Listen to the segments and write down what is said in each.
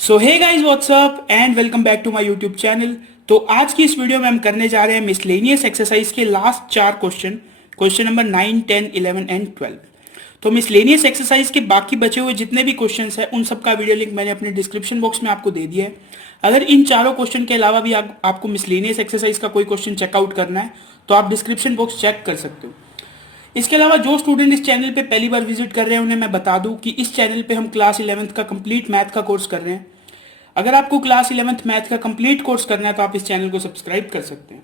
So hey guys what's up and welcome back to my YouTube channel. तो आज की इस वीडियो में हम करने जा रहे हैं मिसलेनियस एक्सरसाइज के लास्ट 4 क्वेश्चन नंबर 9, 10, 11 एंड 12। तो मिसलेनियस एक्सरसाइज के बाकी बचे हुए जितने भी क्वेश्चंस हैं उन सब का वीडियो लिंक मैंने अपने डिस्क्रिप्शन बॉक्स में आपको दे दिया है। अगर इन चारों क्वेश्चन के अलावा भी आपको मिसलेनियस एक्सरसाइज का कोई क्वेश्चन चेकआउट करना है तो आप डिस्क्रिप्शन बॉक्स चेक कर सकते हो। इसके अलावा जो स्टूडेंट इस चैनल पे पहली बार विजिट कर रहे हैं उन्हें मैं बता दूं कि इस चैनल पे हम क्लास 11th का कंप्लीट मैथ का कोर्स कर रहे हैं। अगर आपको क्लास 11th मैथ का कंप्लीट कोर्स करना है तो आप इस चैनल को सब्सक्राइब कर सकते हैं।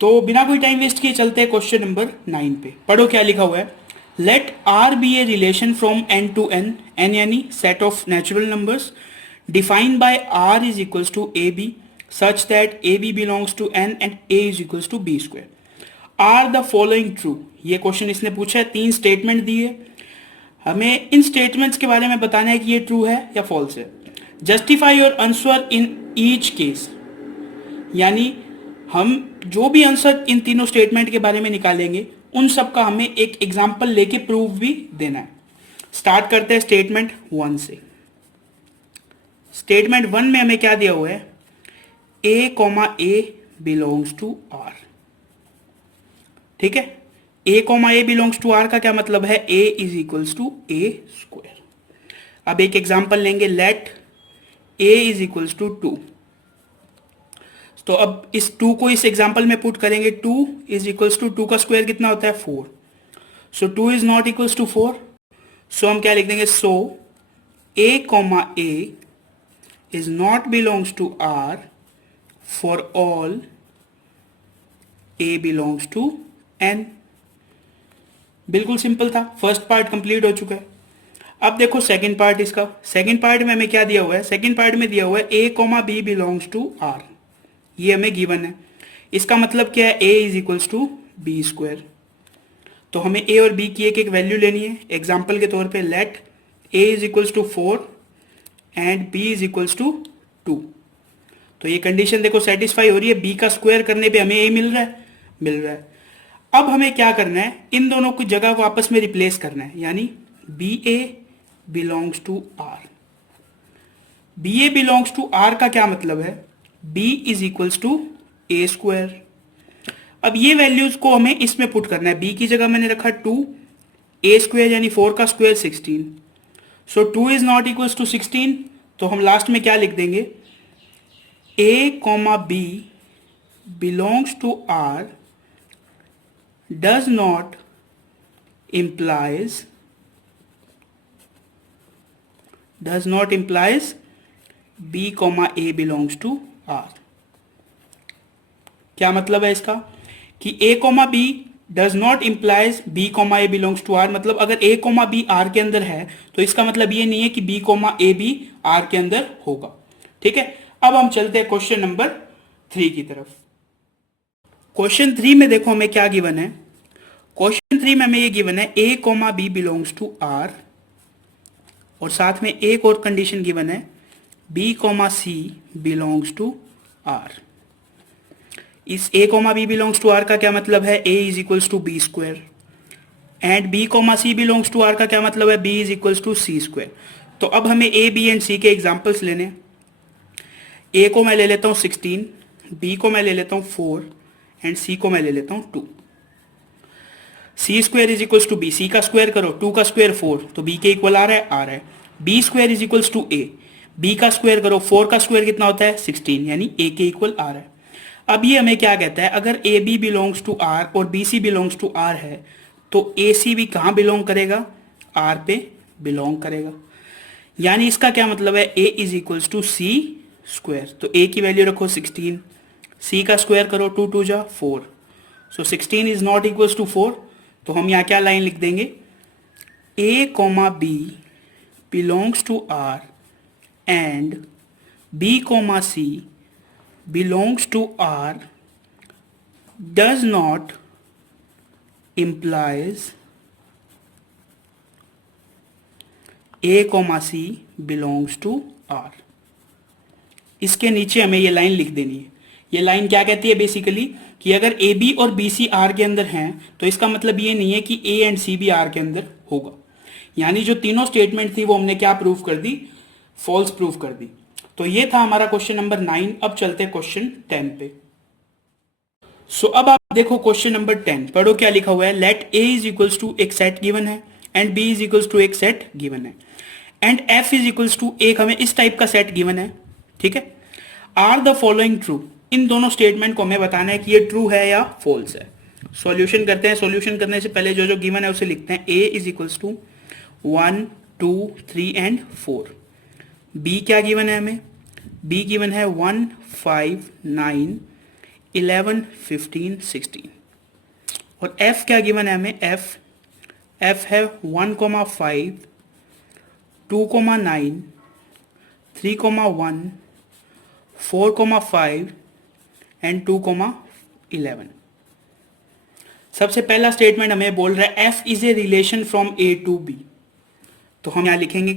तो बिना कोई टाइम वेस्ट किए चलते हैं क्वेश्चन नंबर 9 पे। पढ़ो क्या लिखा हुआ है। Let R B a relation from N to N, N यानी set of natural numbers defined by R is equals to A B such that A B belongs to N and A is equals to B square. Are the following true. ये question इसने पूछा है, 3 statement दिए, हमें इन statements के बारे में बताना है कि ये ट्रू है या फॉल्स है। Justify your answer in each case, यानी हम जो भी आंसर इन तीनों स्टेटमेंट के बारे में निकालेंगे उन सब का हमें एक एग्जांपल लेके प्रूफ भी देना है। स्टार्ट करते हैं स्टेटमेंट 1 से। स्टेटमेंट 1 में हमें क्या दिया हुआ है, A comma A belongs to R. ठीक है, A comma A belongs to R का क्या मतलब है, A is equals to A square. अब एक एग्जांपल लेंगे, let A is equals to 2। तो अब इस 2 को इस एग्जांपल में पुट करेंगे, 2 इज इक्वल्स टू 2 का स्क्वायर कितना होता है 4। So 2 is not equals to 4। So हम क्या लिख देंगे, so A comma A is not belongs to R for all A belongs to N. बिल्कुल सिंपल था, फर्स्ट पार्ट कंप्लीट हो चुका है। अब देखो सेकंड पार्ट इसका। सेकंड पार्ट में हमें क्या दिया हुआ है, सेकंड पार्ट में दिया हुआ है A comma B belongs to R. ये हमें गिवन है, इसका मतलब क्या है, A is equals to B square. तो हमें ए और बी की एक एक वैल्यू लेनी है। एग्जाम्पल के तौर पे let A is equals to 4 and b is equals to 2। तो ये कंडीशन देखो सेटिस्फाई हो रही है, बी का स्क्वायर करने पे हमें ए मिल रहा है। अब हमें क्या करना है, इन दोनों की जगह को आपस में रिप्लेस करना है, यानी b a belongs to R. B a belongs to R का क्या मतलब है, b is equals to A square. अब ये वैल्यूज को हमें इसमें पुट करना है। बी की जगह मैंने रखा 2, ए स्क्वायर यानी 4 का square 16। So 2 is not equals to 16, तो हम लास्ट में क्या लिख देंगे, A comma B belongs to R does not implies b comma a belongs to r। क्या मतलब है इसका कि a comma b does not implies b comma a belongs to r। मतलब अगर a comma b r के अंदर है तो इसका मतलब ये नहीं है कि b comma a भी r के अंदर होगा। ठीक है, अब हम चलते हैं क्वेश्चन नंबर 3 की तरफ। क्वेश्चन 3 में देखो हमें क्या गिवन है। क्वेश्चन 3 में हमें ये गिवन है a comma B belongs to R, और साथ में एक और कंडीशन गिवन है b comma c belongs to R. इस a comma B belongs to R का क्या मतलब है, a is equals to B square, and b comma c belongs to R का क्या मतलब है, b is equals to C square. तो अब हमें a b एंड c के एग्जाम्पल्स लेने। a को मैं ले लेता हूँ 16, b को मैं ले लेता हूँ 4 एंड c को मैं ले लेता हूँ 2। C square is equals to B, C का स्क्वायर करो 2 का स्क्वायर 4, तो बी के इक्वल आ रहा है। B square is equals to A, b का स्क्वायर करो 4 का स्क्वायर कितना होता है 16, यानी ए के इक्वल आ रहा है। अब ये हमें क्या कहता है, अगर A B belongs to R और B C belongs to R है तो ए सी भी कहाँ बिलोंग करेगा, आर पे बिलोंग करेगा। यानी इसका क्या मतलब है, A is equals to C square. तो ए की वैल्यू रखो 16, सी का स्क्वायर करो 2 2 जा 4, so 16 is not equals to 4। तो हम यहाँ क्या लाइन लिख देंगे, a comma B belongs to R and b comma c belongs to R does not implies a comma c belongs to R. इसके नीचे हमें ये लाइन लिख देनी है। ये लाइन क्या कहती है बेसिकली कि अगर ए बी और बी सी आर के अंदर हैं तो इसका मतलब ये नहीं है कि ए एंड सी भी आर के अंदर होगा। यानी जो तीनों स्टेटमेंट थी वो हमने क्या प्रूव कर दी, फॉल्स प्रूव कर दी। तो ये था हमारा क्वेश्चन नंबर 9। अब चलते हैं क्वेश्चन 10 पे। सो अब आप देखो क्वेश्चन नंबर 10, पढ़ो क्या लिखा हुआ है। Let A is equals to एक सेट गिवन है and b is equals to एक सेट गिवन है and f is equals to एक हमें इस टाइप का सेट गिवन है, ठीक है। आर द फॉलोइंग ट्रू, इन दोनों स्टेटमेंट को हमें बताना है कि ये ट्रू है या फॉल्स है। सॉल्यूशन करते हैं। सॉल्यूशन करने से पहले जो जो गिवन है उसे लिखते हैं। A is equals to 1 2 3 and 4। B क्या गिवन है हमें? बी गिवन है 1 5 9 11 15 16। और एफ क्या गिवन है हमें? एफ है 1 5 2 9 3 1 4 5 एंड 2 11। सबसे पहला स्टेटमेंट हमें बोल रहा है f is a relation from a to b. तो हम यहां लिखेंगे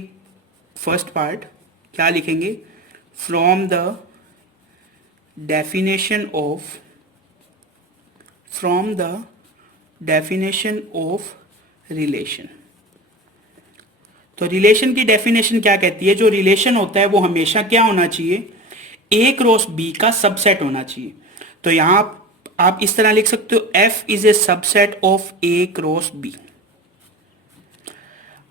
फर्स्ट पार्ट, क्या लिखेंगे? From the definition of relation. तो रिलेशन की डेफिनेशन क्या कहती है? जो रिलेशन होता है वो हमेशा क्या होना चाहिए? ए क्रॉस बी का सबसेट होना चाहिए। तो यहां आप इस तरह लिख सकते हो, f is a subset of a cross b.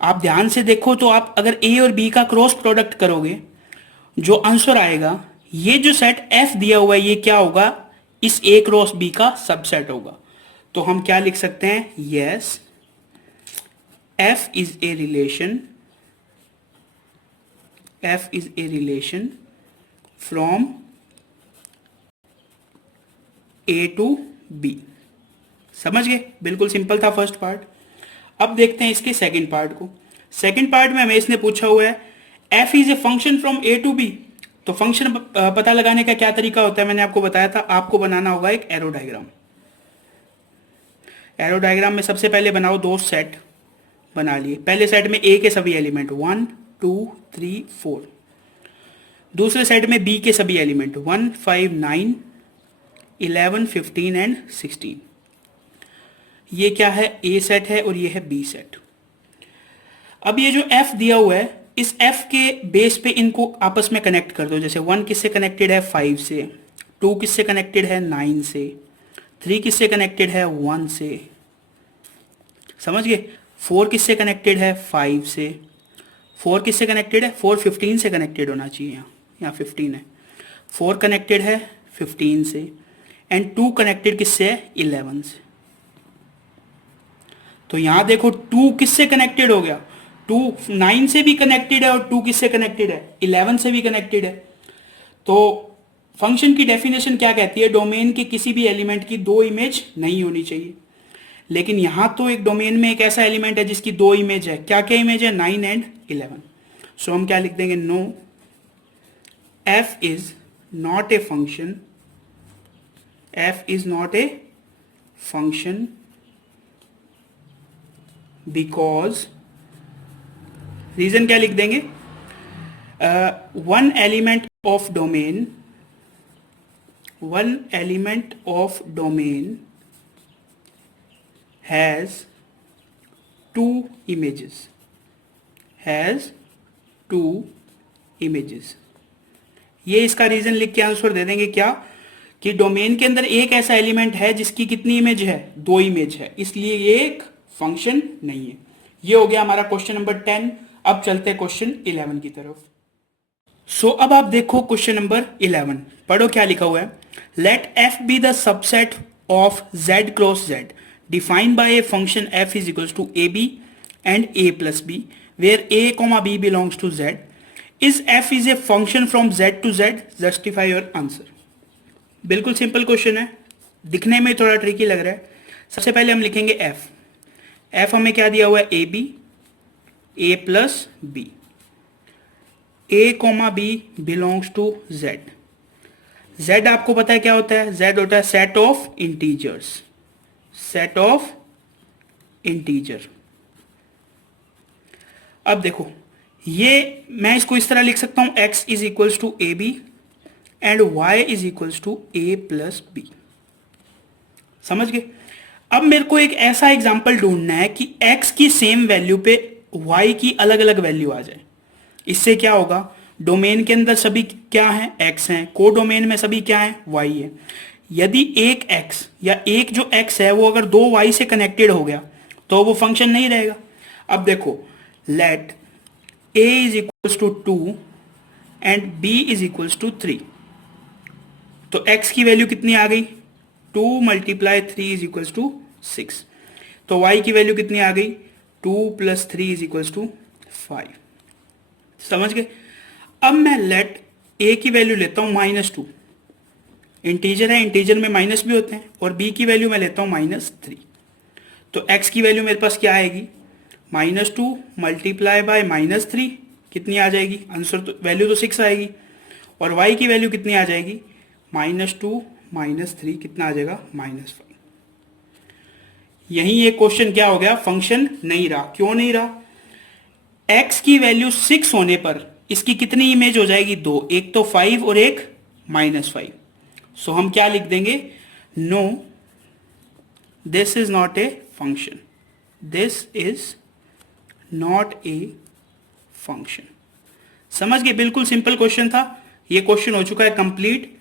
आप ध्यान से देखो तो आप अगर ए और बी का क्रॉस प्रोडक्ट करोगे, जो आंसर आएगा, ये जो सेट एफ दिया हुआ है ये क्या होगा? इस ए क्रॉस बी का सबसेट होगा। तो हम क्या लिख सकते हैं? Yes, f is a relation from a to b. समझ गए? बिल्कुल सिंपल था फर्स्ट पार्ट। अब देखते हैं इसके सेकंड पार्ट को। सेकंड पार्ट में हमें इसने पूछा हुआ है f is a function from a to b. तो फंक्शन पता लगाने का क्या तरीका होता है? मैंने आपको बताया था, आपको बनाना होगा एक एरो डायग्राम। एरो डायग्राम में सबसे पहले बनाओ दो सेट बना लिए। पहले सेट में ए के सभी एलिमेंट 1 2 3 4। दूसरे सेट में बी के सभी एलिमेंट 1 5 9 11 15 एंड 16। ये क्या है? ए सेट है और ये है बी सेट। अब ये जो एफ दिया हुआ है, इस एफ के बेस पे इनको आपस में कनेक्ट कर दो। जैसे 1 किससे कनेक्टेड है? 5 से। 2 किससे कनेक्टेड है? 9 से। 3 किससे कनेक्टेड है? 1 से। समझ गए? 4 किससे कनेक्टेड है? 5 से। 4 किससे कनेक्टेड है? 4 15 से कनेक्टेड होना चाहिए, यहाँ 15 है। 4 कनेक्टेड है 15 से एंड 2 कनेक्टेड किससे है? 11 से। तो यहां देखो 2 किससे कनेक्टेड हो गया? 2 9 से भी कनेक्टेड है और 2 किससे कनेक्टेड है? 11 से भी कनेक्टेड है। तो फंक्शन की डेफिनेशन क्या कहती है? डोमेन के किसी भी एलिमेंट की दो इमेज नहीं होनी चाहिए। लेकिन यहां तो एक डोमेन में एक ऐसा एलिमेंट है जिसकी दो इमेज है। क्या क्या इमेज है? 9 एंड 11। सो हम क्या लिख देंगे? No, f is not a function, f is not a function because, reason क्या लिख देंगे? One element of domain has two images. ये इसका रीजन लिख के आंसर दे देंगे क्या? कि डोमेन के अंदर एक ऐसा एलिमेंट है जिसकी कितनी इमेज है? दो इमेज है, इसलिए ये एक फंक्शन नहीं है। ये हो गया हमारा क्वेश्चन नंबर 10। अब चलते हैं क्वेश्चन 11 की तरफ। सो अब आप देखो क्वेश्चन नंबर 11, पढ़ो क्या लिखा हुआ है। Let f be the subset of z cross z defined by a function f is equals to A b and a plus b where a comma b belongs to z। Is f is a function from z to z? Justify your answer. बिल्कुल simple question है, दिखने में थोड़ा tricky लग रहा है। सबसे पहले हम लिखेंगे f। f हमें क्या दिया हुआ है? A b, a plus b, a comma B belongs to z। z आपको पता है क्या होता है? z होता है set of integers, set of integer. अब देखो, ये मैं इसको इस तरह लिख सकता हूं, x is equals to A b and y is equals to a plus b. समझ गए? अब मेरे को एक ऐसा एग्जांपल ढूंढना है कि x की सेम वैल्यू पे y की अलग अलग वैल्यू आ जाए। इससे क्या होगा? डोमेन के अंदर सभी क्या हैं, x हैं, को डोमेन में सभी क्या हैं, y है। यदि एक x या एक जो x है वो अगर दो y से कनेक्टेड हो गया तो वो फंक्शन नहीं रहेगा। अब देखो, let a is equals to 2 and b is equals to 3, तो x की वैल्यू कितनी आ गई, 2 मल्टीप्लाई 3 इज इक्वल्स टू 6, तो y की वैल्यू कितनी आ गई, 2 प्लस 3 इज इक्वल्स टू 5। समझ गए। अब मैं लेट a की वैल्यू लेता हूं -2, इंटीजर है, इंटीजर में माइनस भी होते हैं, और b की वैल्यू मैं लेता हूं -3, तो x की वैल्यू मेरे पास क्या आएगी, -2 मल्टीप्लाई बाय -3 कितनी आ जाएगी, आंसर तो वैल्यू तो 6 आएगी, और y की वैल्यू कितनी आ जाएगी, -2 -3 कितना आ जाएगा, -5। यही एक क्वेश्चन क्या हो गया, फंक्शन नहीं रहा। क्यों नहीं रहा, x की वैल्यू 6 होने पर इसकी कितनी इमेज हो जाएगी, 2, एक तो 5 और एक -5। सो हम क्या लिख देंगे, no this is not a function, this is not a function. समझ गए, बिल्कुल सिंपल क्वेश्चन था। ये क्वेश्चन हो चुका है कंप्लीट।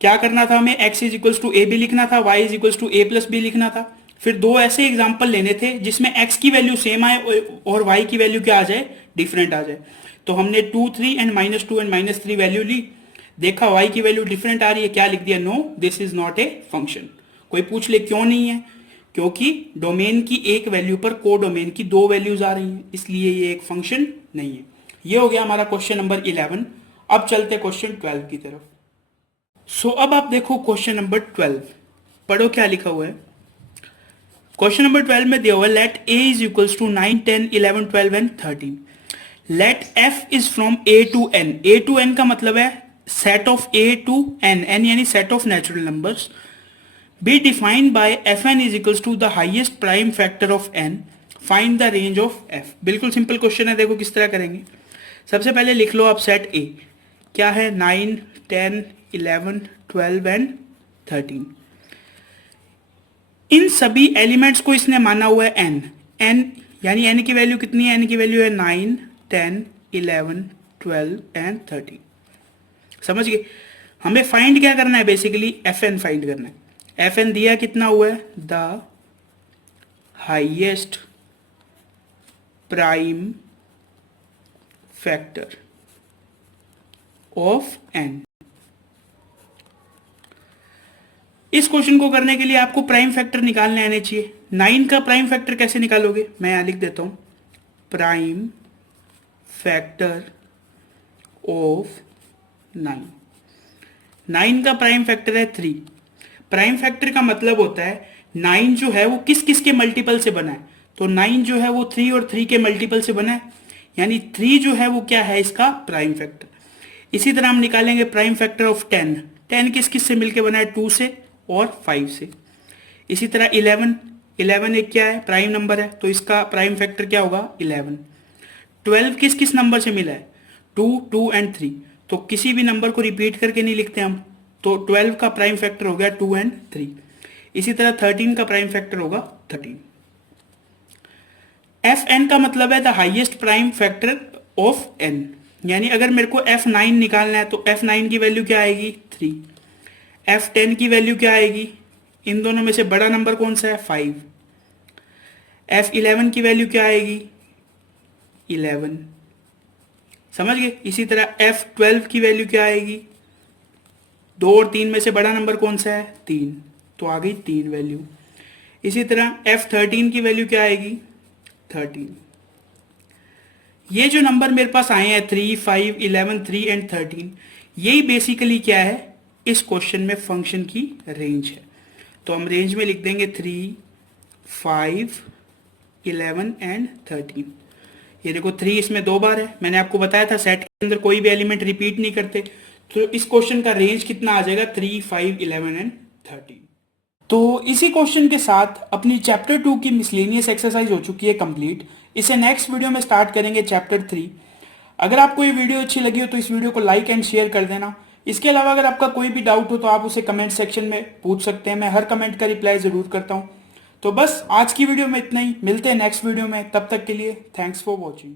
क्या करना था हमें, x is equals to A b लिखना था, y is equals to a plus b लिखना था। फिर दो ऐसे एग्जाम्पल लेने थे जिसमें x की वैल्यू सेम आए और y की वैल्यू क्या आ जाए, डिफरेंट आ जाए। तो हमने 2 3 एंड -2 एंड -3 वैल्यू ली, देखा y की वैल्यू डिफरेंट आ रही है, क्या लिख दिया, no this is not a function. कोई पूछ ले क्यों नहीं है, क्योंकि डोमेन की एक वैल्यू पर को डोमेन की दो वैल्यूज आ रही हैं, इसलिए ये एक फंक्शन नहीं है। ये हो गया हमारा क्वेश्चन नंबर 11। अब चलते क्वेश्चन 12 की तरफ। सो अब आप देखो क्वेश्चन नंबर 12, पढ़ो क्या लिखा हुआ है। क्वेश्चन नंबर 12 में दिया हुआ है, let a is equals to 9 10 11 12 and 13, let f is from a to n। a to n का मतलब है set of a to n, n यानी set of natural numbers, be defined by fn is equals to the highest prime factor of n, find the range of f। बिल्कुल simple question है, देखो किस तरह करेंगे। सबसे पहले लिख लो आप सेट a, क्या है, 9 10 11 12 एंड 13। इन सभी एलिमेंट्स को इसने माना हुआ है n, n यानी n की वैल्यू कितनी है, n की वैल्यू है 9 10 11 12 एंड 13। समझ गए। हमें फाइंड क्या करना है, बेसिकली fn फाइंड करना है। fn दिया कितना हुआ है, the highest prime factor of n। इस क्वेश्चन को करने के लिए आपको प्राइम फैक्टर निकालने आने चाहिए। 9 का प्राइम फैक्टर कैसे निकालोगे, मैं यहां लिख देता हूं, प्राइम फैक्टर ऑफ 9। 9 का प्राइम फैक्टर है 3। प्राइम फैक्टर का मतलब होता है 9 जो है वो किस किस के मल्टीपल से बना है, तो 9 जो है वो 3 और 3 के मल्टीपल से बना है, यानी 3 जो है वो क्या है, इसका प्राइम फैक्टर। इसी तरह हम निकालेंगे प्राइम फैक्टर ऑफ 10। 10 किस किस से मिलके बना है, 2 से और 5 से। इसी तरह 11 एक क्या है, प्राइम नंबर है, तो इसका प्राइम फैक्टर क्या होगा, 11। 12 किस किस नंबर से मिला है, 2 2 एंड 3, तो किसी भी नंबर को रिपीट करके नहीं लिखते हम, तो 12 का प्राइम फैक्टर हो गया 2 एंड 3। इसी तरह 13 का प्राइम फैक्टर होगा 13। fn का मतलब है the highest prime factor of n, यानी अगर मेरे को f9 निकालना है तो f9 की वैल्यू क्या आएगी, 3। f10 की वैल्यू क्या आएगी, इन दोनों में से बड़ा नंबर कौन सा है, 5। f11 की वैल्यू क्या आएगी, 11। समझ गए। इसी तरह f12 की वैल्यू क्या आएगी, 2 और 3 में से बड़ा नंबर कौन सा है, 3, तो आ गई 3 वैल्यू। इसी तरह f13 की वैल्यू क्या आएगी, 13। ये जो नंबर मेरे पास आए हैं 3 5 11 3 एंड 13, यही बेसिकली क्या है, इस क्वेश्चन में फंक्शन की रेंज है। तो हम रेंज में लिख देंगे 3 5 11 एंड 13। ये देखो 3 इसमें 2 बार है, मैंने आपको बताया था सेट के अंदर कोई भी एलिमेंट रिपीट नहीं करते, तो इस क्वेश्चन का रेंज कितना आ जाएगा, 3 5 11 एंड 13। तो इसी क्वेश्चन के साथ अपनी चैप्टर 2 की मिसलेनियस एक्सरसाइज हो चुकी है कंप्लीट। इसे नेक्स्ट वीडियो में स्टार्ट करेंगे चैप्टर 3। अगर आपको ये वीडियो अच्छी लगी हो तो इस वीडियो को लाइक एंड शेयर कर देना। इसके अलावा अगर आपका कोई भी डाउट हो तो आप उसे कमेंट सेक्शन में पूछ सकते हैं, मैं हर कमेंट का रिप्लाई जरूर करता हूँ। तो बस आज की वीडियो में इतना ही, मिलते हैं नेक्स्ट वीडियो में, तब तक के लिए थैंक्स फॉर वॉचिंग।